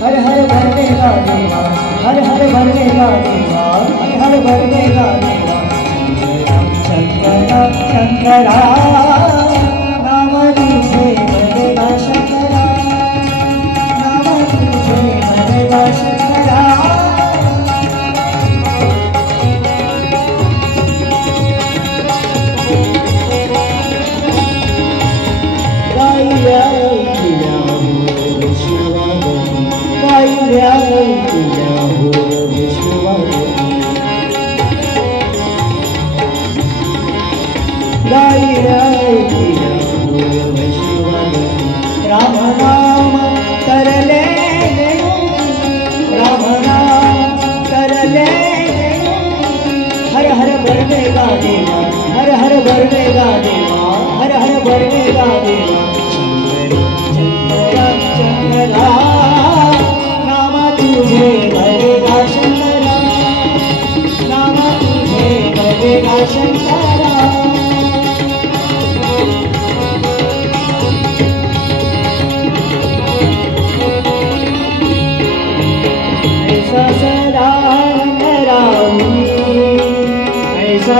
हर हर भरलेला देवा, हर हर भरलेला देवा, हर हर भरलेला देवा. शंकरा शंकरा नाम तुझे भरलेला शंकरा, नाम तुझे भरलेला शंकरा. गायल्या ऐकल्या हो विश्ववाणी, गायल्या ऐकल्या हो विश्ववाणी, गायल्या ऐकल्या हो विश्ववाणी. राम नाम तरले राम नाम तरले. हर हर भरलेला देवा, हर हर भरलेला देवा, हर हर भरलेला देवा. शंकरा शंकरा नाम तुझे भरलेला शंकरा, नाम तुझे भरलेला शंकरा. ऐसा सदा रामी, ऐसा